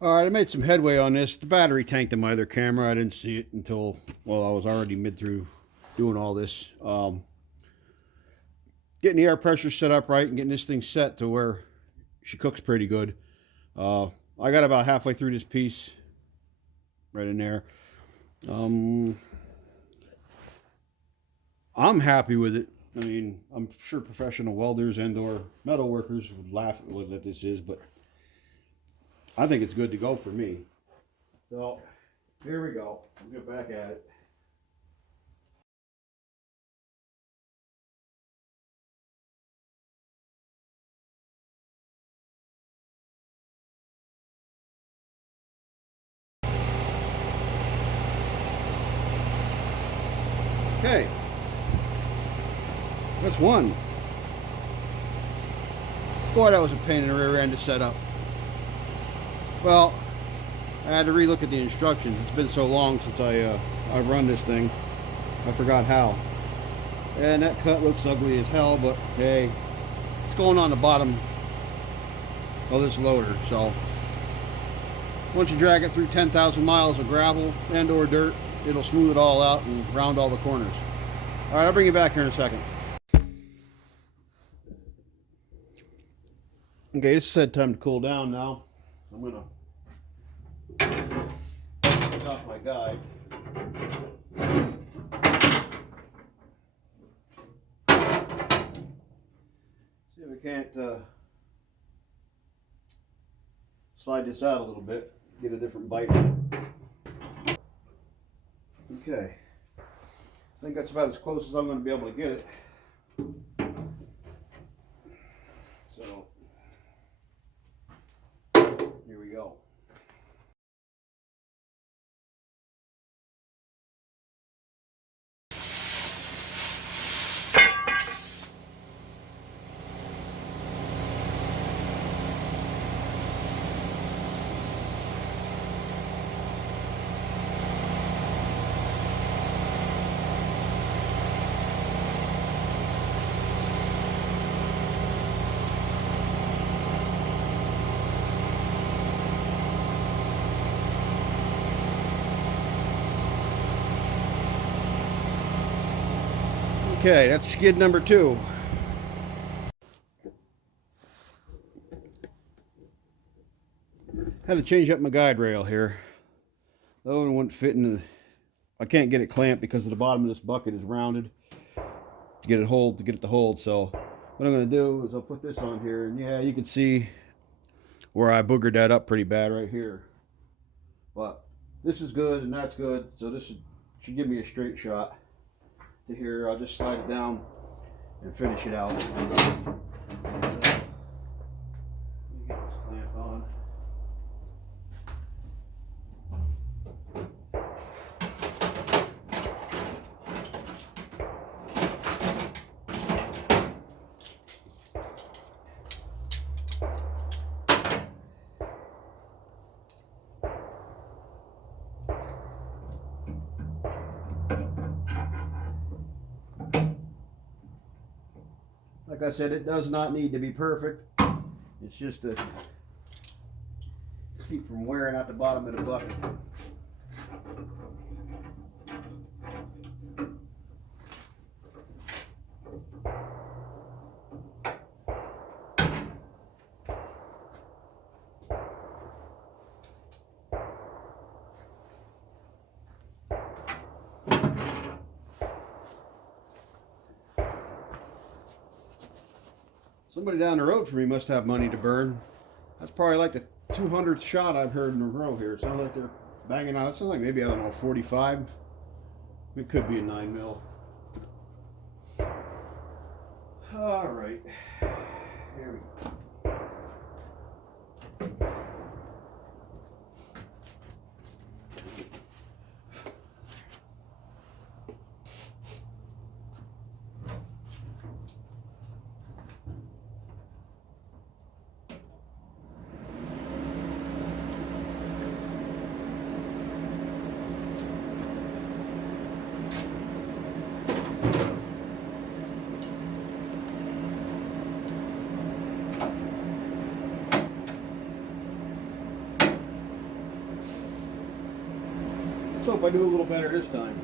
All right, I made some headway on this. The battery tanked in my other camera. I didn't see it until, well, I was already mid through doing all this. Getting the air pressure set up right and getting this thing set to where she cooks pretty good. I got about halfway through this piece, right in there. I'm happy with it. I mean, I'm sure professional welders and/or metal workers would laugh at what this is, but I think it's good to go for me. So here we go. We'll get back at it. Okay, that's one. Boy, that was a pain in the rear end to set up. Well, I had to relook at the instructions. It's been so long since I've run this thing. I forgot how. And that cut looks ugly as hell, but hey, it's going on the bottom of this loader. So once you drag it through 10,000 miles of gravel and or dirt, it'll smooth it all out and round all the corners. All right, I'll bring you back here in a second. Okay, this said time to cool down now. I'm gonna stop my guide. See if we can't slide this out a little bit, get a different bite. Okay, I think that's about as close as I'm going to be able to get it. So here we go. Okay, that's skid number 2. Had to change up my guide rail here. The other one wouldn't fit in the. I can't get it clamped because the bottom of this bucket is rounded to get it to hold. So what I'm going to do is I'll put this on here, and yeah, you can see where I boogered that up pretty bad right here. But this is good and that's good, so this should give me a straight shot to here. I'll just slide it down and finish it out. So, let me get this clamp on. Like I said, it does not need to be perfect. It's just to keep from wearing out the bottom of the bucket. Somebody down the road from me must have money to burn. That's probably like the 200th shot I've heard in a row here. It sounds like they're banging out. It sounds like maybe, I don't know, 45. It could be a 9mm. All right. Here we go. hope I do a little better this time.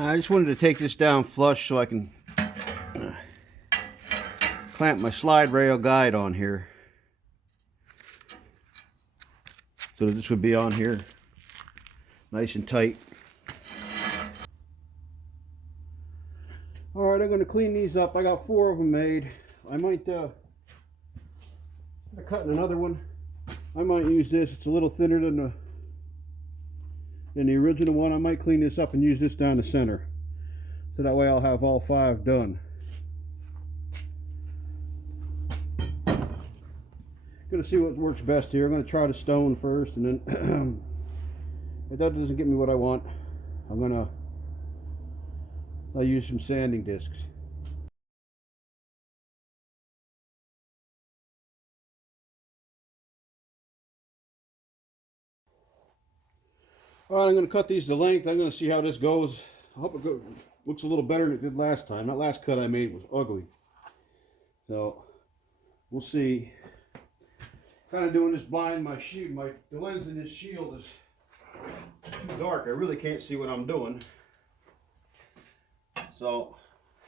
I just wanted to take this down flush so I can clamp my slide rail guide on here. So that this would be on here nice and tight. Alright, I'm going to clean these up. I got 4 of them made. I might cut another one. I might use this. It's a little thinner than the original one. I might clean this up and use this down the center. So that way I'll have all 5 done. Gonna see what works best here. I'm gonna try the stone first, and then if that doesn't get me what I want, I'll use some sanding discs. Alright, I'm going to cut these to length. I'm going to see how this goes. I hope it looks a little better than it did last time. That last cut I made was ugly. So, we'll see. Kind of doing this blind. The lens in this shield is too dark. I really can't see what I'm doing. So,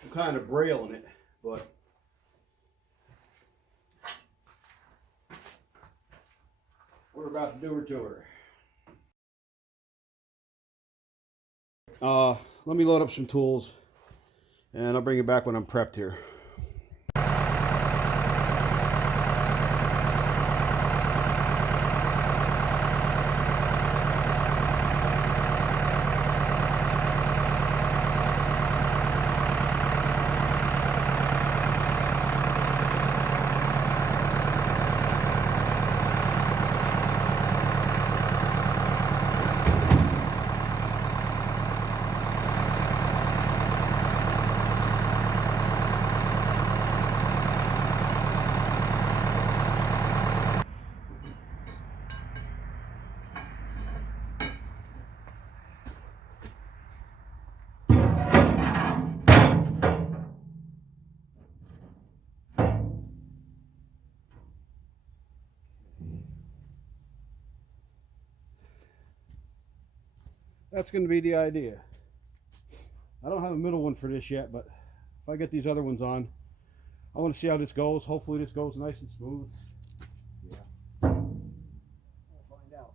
I'm kind of brailing it, but we're about to do her to her. Let me load up some tools, and I'll bring it back when I'm prepped here. that's going to be the idea. I don't have a middle one for this yet, but if I get these other ones on, I want to see how this goes. Hopefully this goes nice and smooth. Yeah. We'll find out.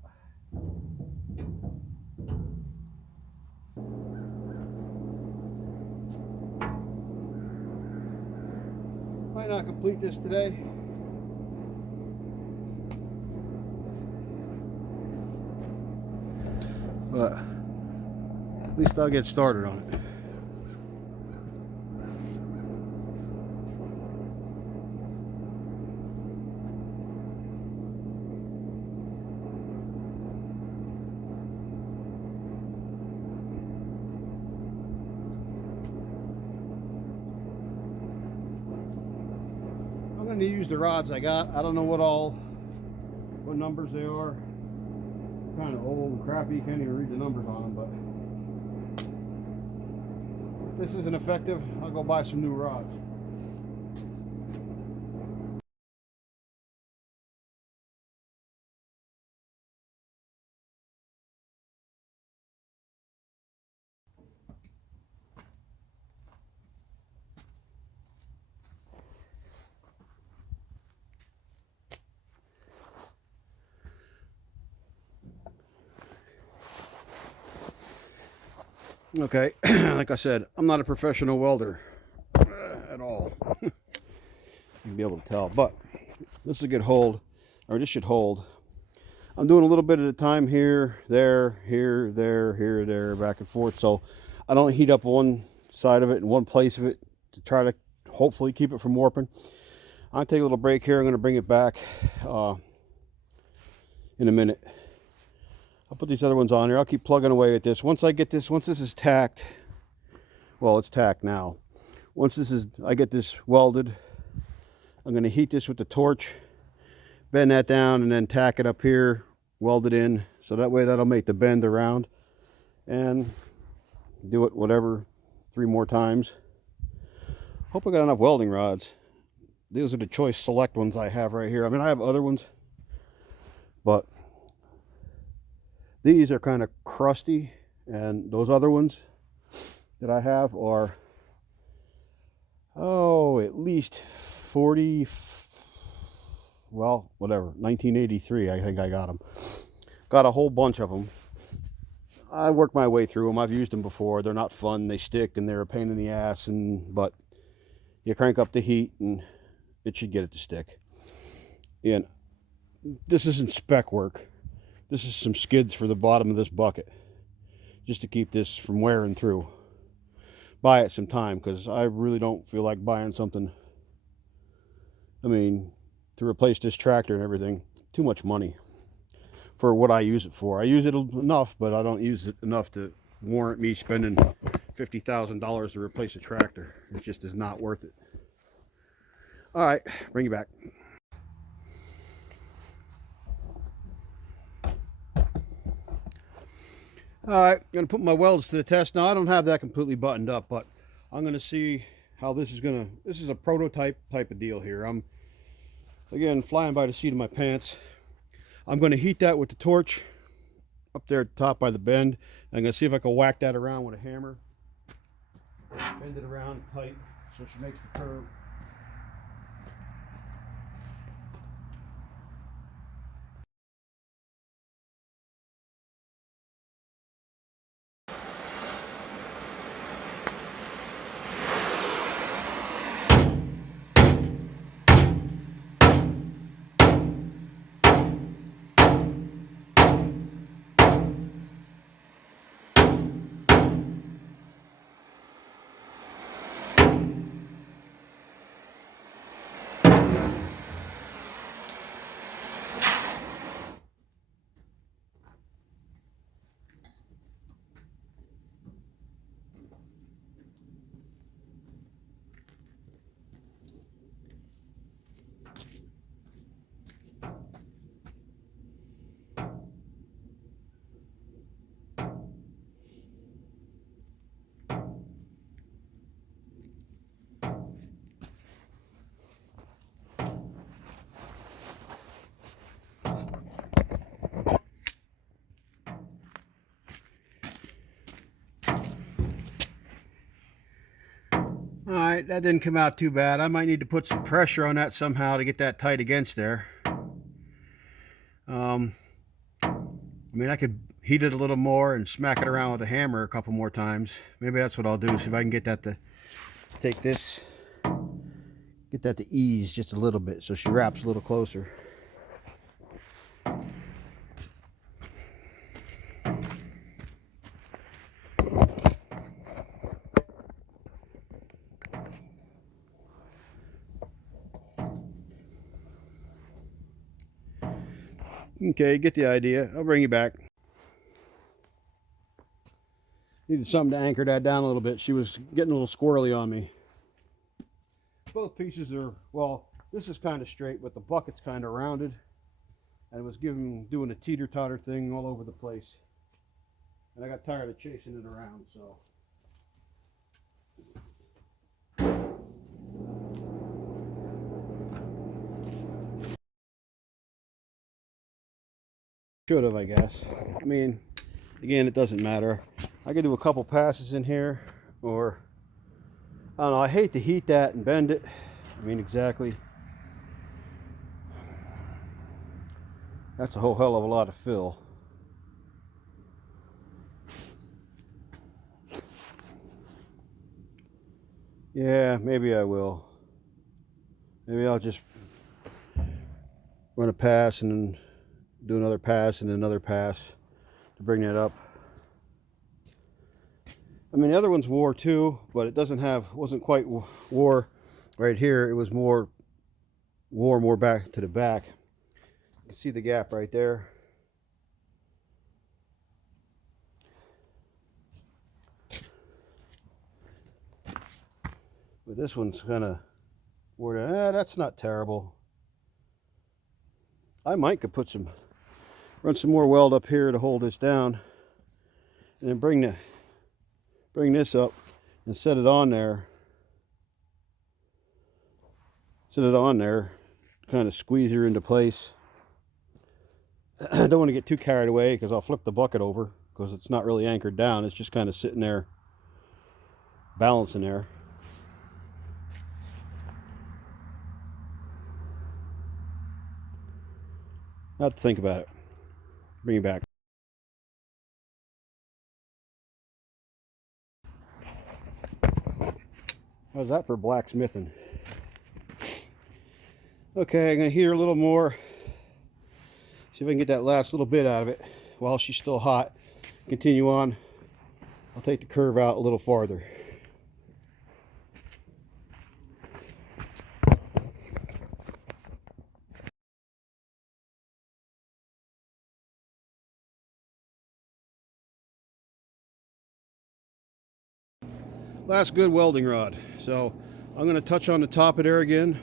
Might not complete this today. But at least I'll get started on it. I'm going to use the rods I got. I don't know what numbers they are. Kind of old and crappy, can't even read the numbers on them, but if this isn't effective, I'll go buy some new rods. Okay, like I said, I'm not a professional welder at all. You'll be able to tell, but this is a good hold, or this should hold. I'm doing a little bit at a time here, there, here, there, here, there, back and forth, so I don't heat up one side of it and one place of it to try to hopefully keep it from warping. I'll take a little break here. I'm going to bring it back in a minute. I'll put these other ones on here. I'll keep plugging away at this. Once this is tacked, well, it's tacked now. Once I get this welded, I'm going to heat this with the torch, bend that down, and then tack it up here, weld it in, so that way that'll make the bend around, and do it whatever 3 more times. Hope I got enough welding rods. These are the choice select ones I have right here. I mean, I have other ones, but these are kind of crusty, and those other ones that I have are, at least 40, well, whatever, 1983, I think I got them. Got a whole bunch of them. I worked my way through them. I've used them before. They're not fun. They stick, and they're a pain in the ass, but you crank up the heat, and it should get it to stick. And this isn't spec work. This is some skids for the bottom of this bucket, just to keep this from wearing through. Buy it some time, because I really don't feel like buying something. I mean, to replace this tractor and everything, too much money for what I use it for. I use it enough, but I don't use it enough to warrant me spending $50,000 to replace a tractor. It just is not worth it. All right, bring you back. Alright, I'm going to put my welds to the test. Now, I don't have that completely buttoned up, but I'm going to see how this is going to... This is a prototype type of deal here. I'm, again, flying by the seat of my pants. I'm going to heat that with the torch up there at the top by the bend. I'm going to see if I can whack that around with a hammer. Bend it around tight so she makes the curve. right, that didn't come out too bad. I might need to put some pressure on that somehow to get that tight against there. I mean, I could heat it a little more and smack it around with a hammer a couple more times. Maybe that's what I'll do, see if I can get that to take this, get that to ease just a little bit so she wraps a little closer. Okay, get the idea. I'll bring you back. Needed something to anchor that down a little bit. She was getting a little squirrely on me. Both pieces are, well, this is kind of straight, but the bucket's kind of rounded. And it was doing a teeter-totter thing all over the place. And I got tired of chasing it around, so. Should have, I guess. I mean, again, it doesn't matter. I could do a couple passes in here, or I don't know. I hate to heat that and bend it. I mean, exactly. That's a whole hell of a lot of fill. Yeah, maybe I will. Maybe I'll just run a pass and then do another pass and another pass to bring that up. I mean, the other one's wore too, but it wasn't quite wore right here. It was wore more back to the back. You can see the gap right there. But this one's kind of wore. That's not terrible. I might could run some more weld up here to hold this down, and then bring this up and set it on there. Set it on there, kind of squeeze her into place. I don't want to get too carried away because I'll flip the bucket over because it's not really anchored down. It's just kind of sitting there, balancing there. I'll have to think about it. Bring it back. How's that for blacksmithing? Okay, I'm going to heat her a little more. See if I can get that last little bit out of it while she's still hot. Continue on. I'll take the curve out a little farther. Last good welding rod. So I'm going to touch on the top of there again.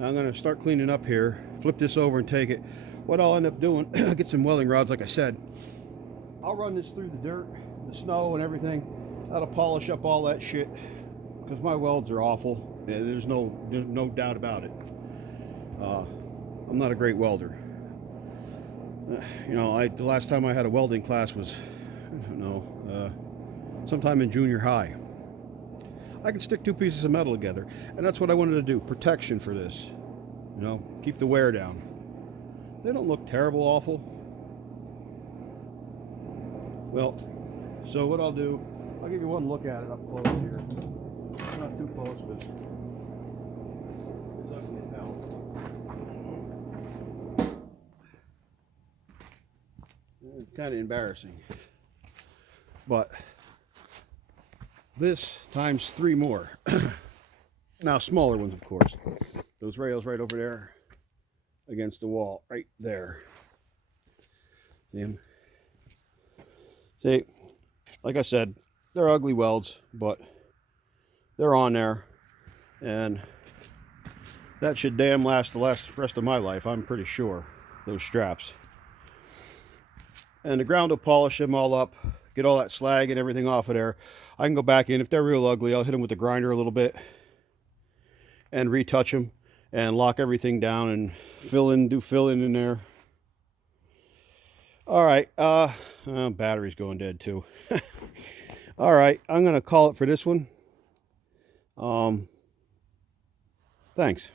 I'm going to start cleaning up here. Flip this over and take it. What I'll end up doing, get some welding rods like I said. I'll run this through the dirt, the snow and everything. That'll polish up all that shit. Because my welds are awful. There's no doubt about it. I'm not a great welder. You know, the last time I had a welding class was, I don't know, sometime in junior high. I can stick two pieces of metal together, and that's what I wanted to do. Protection for this, you know, keep the wear down. They don't look terrible awful. Well, so what I'll do, I'll give you one look at it up close here. Not too close, but as I can tell. It's kind of embarrassing, but this times 3 more. Now smaller ones, of course. Those rails right over there against the wall, right there. See them? See, like I said, they're ugly welds, but they're on there, and that should damn last the rest of my life, I'm pretty sure, those straps. And the ground will polish them all up, get all that slag and everything off of there. I can go back in. If they're real ugly, I'll hit them with the grinder a little bit and retouch them and lock everything down and do filling in there. All right, battery's going dead too. All right, I'm gonna call it for this one. Thanks.